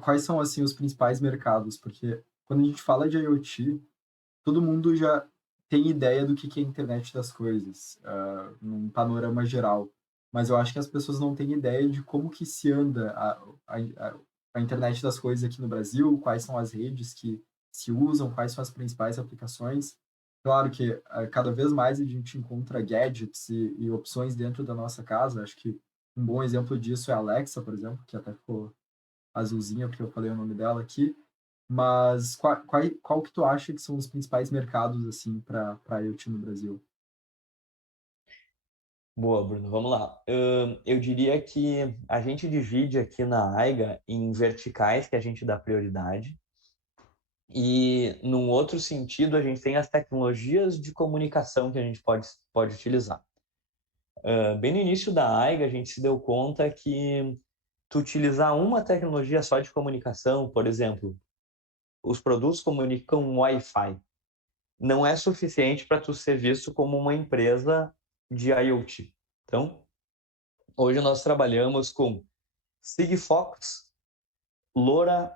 quais são, assim, os principais mercados? Porque quando a gente fala de IoT, todo mundo já tem ideia do que é a internet das coisas, num panorama geral. Mas eu acho que as pessoas não têm ideia de como que se anda a internet das coisas aqui no Brasil, quais são as redes que se usam, quais são as principais aplicações. Claro que cada vez mais a gente encontra gadgets e opções dentro da nossa casa. Acho que um bom exemplo disso é a Alexa, por exemplo, que até ficou azulzinha, porque eu falei o nome dela aqui. Mas qual que tu acha que são os principais mercados, assim, para IoT no Brasil? Boa, Bruno, vamos lá. Eu diria que a gente divide aqui na Aiga em verticais que a gente dá prioridade, e num outro sentido a gente tem as tecnologias de comunicação que a gente pode utilizar. Bem no início da Aiga a gente se deu conta que tu utilizar uma tecnologia só de comunicação, por exemplo, os produtos comunicam Wi-Fi, não é suficiente para tu ser visto como uma empresa de IoT. Então, hoje nós trabalhamos com Sigfox, LoRa,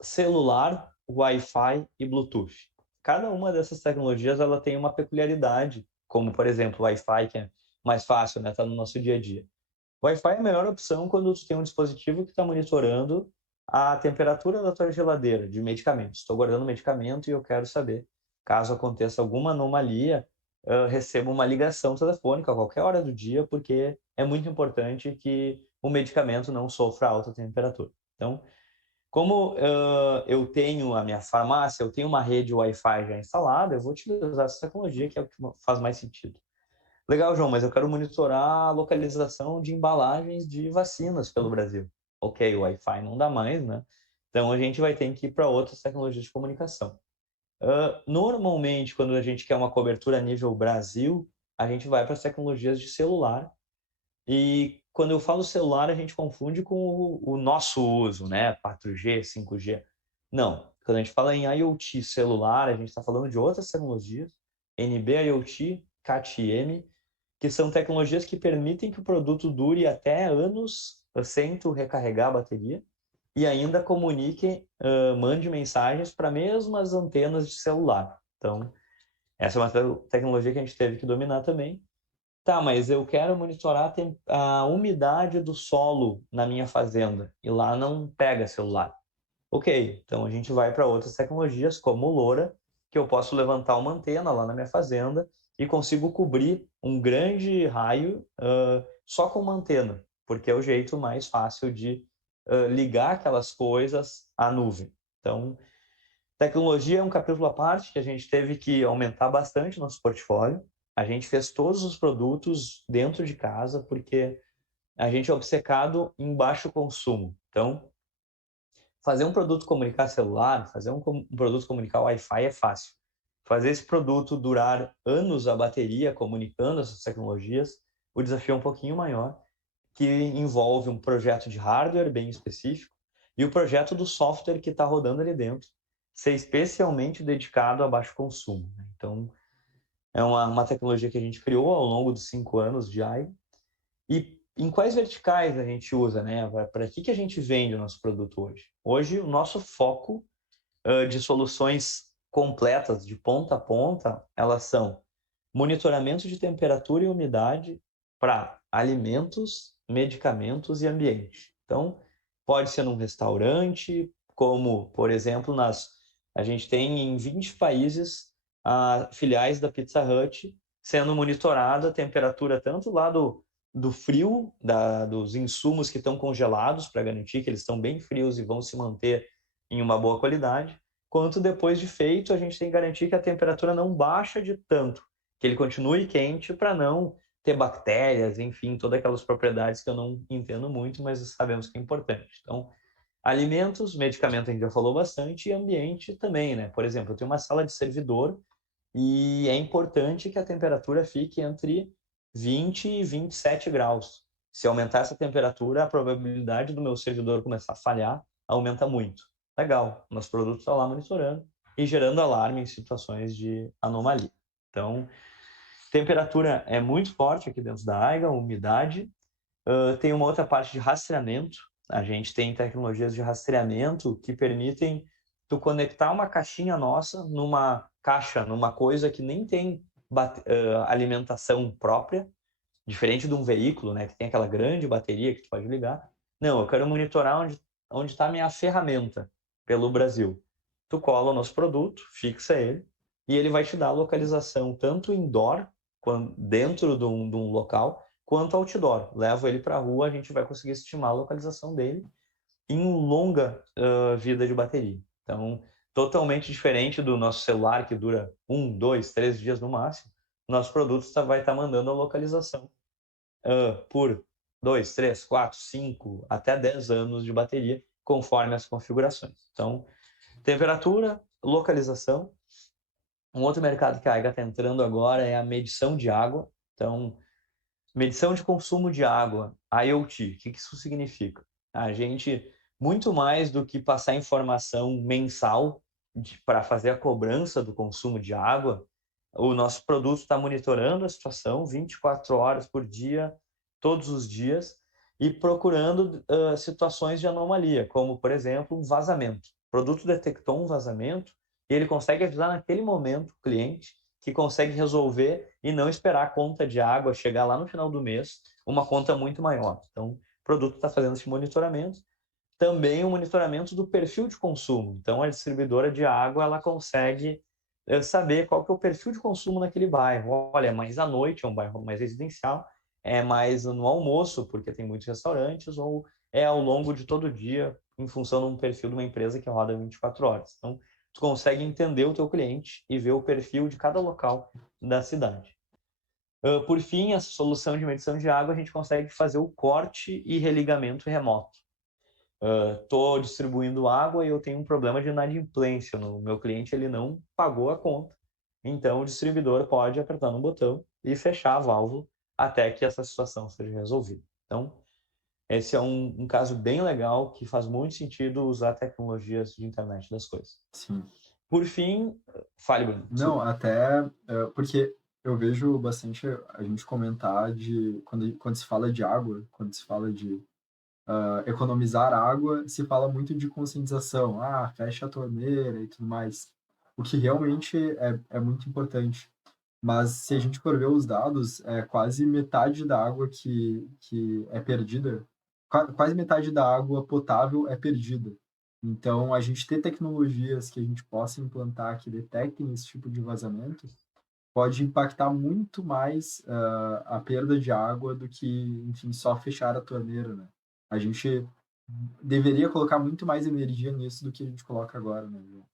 celular, Wi-Fi e Bluetooth. Cada uma dessas tecnologias ela tem uma peculiaridade, como por exemplo o Wi-Fi, que é mais fácil, né, tá no nosso dia a dia. O Wi-Fi é a melhor opção quando tu tem um dispositivo que está monitorando a temperatura da tua geladeira de medicamentos. Estou guardando medicamento e eu quero saber, caso aconteça alguma anomalia, recebo uma ligação telefônica a qualquer hora do dia, porque é muito importante que o medicamento não sofra alta temperatura. Então, como eu tenho a minha farmácia, eu tenho uma rede Wi-Fi já instalada, eu vou utilizar essa tecnologia que é o que faz mais sentido. Legal, João, mas eu quero monitorar a localização de embalagens de vacinas pelo Brasil. Ok, o Wi-Fi não dá mais, né? Então a gente vai ter que ir para outras tecnologias de comunicação. Normalmente, quando a gente quer uma cobertura a nível Brasil, a gente vai para as tecnologias de celular. E quando eu falo celular, a gente confunde com o nosso uso, né? 4G, 5G. Não, quando a gente fala em IoT celular, a gente está falando de outras tecnologias, NB-IoT, CAT-M, que são tecnologias que permitem que o produto dure até anos sem tu recarregar a bateria e ainda comunique, mande mensagens para mesmo as antenas de celular. Então, essa é uma tecnologia que a gente teve que dominar também. Tá, mas eu quero monitorar a umidade do solo na minha fazenda e lá não pega celular. Ok, então a gente vai para outras tecnologias como o LoRa, que eu posso levantar uma antena lá na minha fazenda e consigo cobrir um grande raio só com uma antena, porque é o jeito mais fácil de ligar aquelas coisas à nuvem. Então, tecnologia é um capítulo à parte que a gente teve que aumentar bastante nosso portfólio. A gente fez todos os produtos dentro de casa porque a gente é obcecado em baixo consumo. Então, fazer um produto comunicar celular, fazer um produto comunicar Wi-Fi é fácil. Fazer esse produto durar anos a bateria comunicando essas tecnologias, o desafio é um pouquinho maior, que envolve um projeto de hardware bem específico e o projeto do software que está rodando ali dentro, ser especialmente dedicado a baixo consumo, né? Então, é uma tecnologia que a gente criou ao longo dos 5 anos de AI. E em quais verticais a gente usa, né? Para que a gente vende o nosso produto hoje? Hoje, o nosso foco de soluções completas, de ponta a ponta, elas são monitoramento de temperatura e umidade para alimentos, medicamentos e ambiente. Então, pode ser num restaurante, como, por exemplo, a gente tem em 20 países filiais da Pizza Hut sendo monitorada a temperatura tanto lá do frio, dos insumos que estão congelados, para garantir que eles estão bem frios e vão se manter em uma boa qualidade, quanto depois de feito, a gente tem que garantir que a temperatura não baixa de tanto, que ele continue quente para não ter bactérias, enfim, todas aquelas propriedades que eu não entendo muito, mas sabemos que é importante. Então, alimentos, medicamento a gente já falou bastante, e ambiente também, né? Por exemplo, eu tenho uma sala de servidor e é importante que a temperatura fique entre 20 e 27 graus. Se aumentar essa temperatura, a probabilidade do meu servidor começar a falhar aumenta muito. Legal, nosso produto está lá monitorando e gerando alarme em situações de anomalia. Então, temperatura é muito forte aqui dentro da AIGA, umidade. Tem uma outra parte de rastreamento. A gente tem tecnologias de rastreamento que permitem tu conectar uma caixinha nossa numa caixa, numa coisa que nem tem alimentação própria, diferente de um veículo, né, que tem aquela grande bateria que tu pode ligar. Não, eu quero monitorar onde está a minha ferramenta pelo Brasil. Tu cola o nosso produto, fixa ele, e ele vai te dar a localização tanto indoor, dentro de um local, quanto outdoor. Levo ele para a rua, a gente vai conseguir estimar a localização dele em longa vida de bateria. Então, totalmente diferente do nosso celular, que dura 1, 2, 3 dias no máximo, nosso produto vai estar mandando a localização por 2, 3, 4, 5, até 10 anos de bateria, conforme as configurações. Então, temperatura, localização. Um outro mercado que a Aiga está entrando agora é a medição de água. Então, medição de consumo de água, IoT. O que isso significa? A gente, muito mais do que passar informação mensal para fazer a cobrança do consumo de água, o nosso produto está monitorando a situação 24 horas por dia, todos os dias, e procurando situações de anomalia, como, por exemplo, um vazamento. O produto detectou um vazamento e ele consegue avisar naquele momento o cliente, que consegue resolver e não esperar a conta de água chegar lá no final do mês, uma conta muito maior. Então, o produto está fazendo esse monitoramento. Também o monitoramento do perfil de consumo. Então, a distribuidora de água ela consegue saber qual que é o perfil de consumo naquele bairro. Olha, é mais à noite, é um bairro mais residencial, é mais no almoço, porque tem muitos restaurantes, ou é ao longo de todo o dia, em função de um perfil de uma empresa que roda 24 horas. Então, tu consegue entender o teu cliente e ver o perfil de cada local da cidade. Por fim, essa solução de medição de água, a gente consegue fazer o corte e religamento remoto. Estou distribuindo água e eu tenho um problema de inadimplência. O meu cliente ele não pagou a conta. Então, o distribuidor pode apertar no botão e fechar a válvula até que essa situação seja resolvida. Então, esse é um caso bem legal que faz muito sentido usar tecnologias de internet das coisas. Sim. Por fim, fale, Bruno. Não, até porque eu vejo bastante a gente comentar de quando se fala de água, quando se fala de economizar água, se fala muito de conscientização, fecha a torneira e tudo mais, o que realmente é muito importante. Mas se a gente for ver os dados, quase metade da água que é perdida, quase metade da água potável é perdida. Então, a gente ter tecnologias que a gente possa implantar que detectem esse tipo de vazamento pode impactar muito mais a perda de água do que, enfim, só fechar a torneira, né? A gente deveria colocar muito mais energia nisso do que a gente coloca agora, né, João?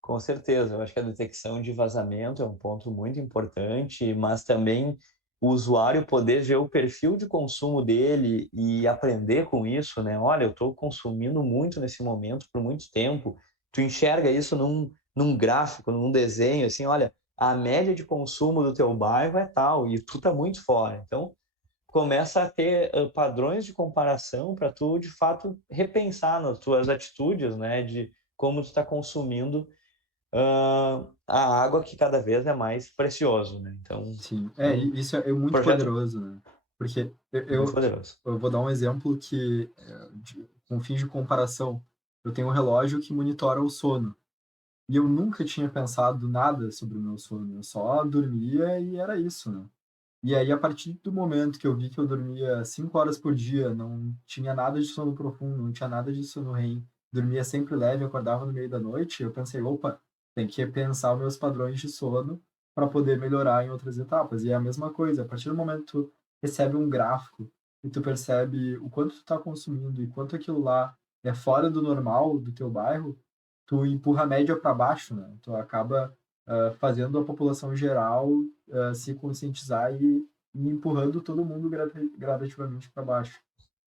Com certeza, eu acho que a detecção de vazamento é um ponto muito importante, mas também o usuário poder ver o perfil de consumo dele e aprender com isso, né? Olha, eu estou consumindo muito nesse momento por muito tempo. Tu enxerga isso num gráfico, num desenho, assim, olha, a média de consumo do teu bairro é tal e tu tá muito fora. Então, começa a ter padrões de comparação para tu, de fato, repensar nas tuas atitudes, né? De como tu está consumindo a água que cada vez é mais precioso, né? Então, Sim, um isso é muito projeto poderoso, né? Porque muito poderoso. eu vou dar um exemplo que, com fins de comparação, eu tenho um relógio que monitora o sono. E eu nunca tinha pensado nada sobre o meu sono. Eu só dormia e era isso, né? E aí, a partir do momento que eu vi que eu dormia 5 horas por dia, não tinha nada de sono profundo, não tinha nada de sono REM, dormia sempre leve, acordava no meio da noite, eu pensei, opa, tem que repensar os meus padrões de sono para poder melhorar em outras etapas. E é a mesma coisa, a partir do momento que tu recebe um gráfico e tu percebe o quanto tu está consumindo e quanto aquilo lá é fora do normal do teu bairro, tu empurra a média para baixo, né? Tu acaba fazendo a população geral se conscientizar e empurrando todo mundo gradativamente para baixo.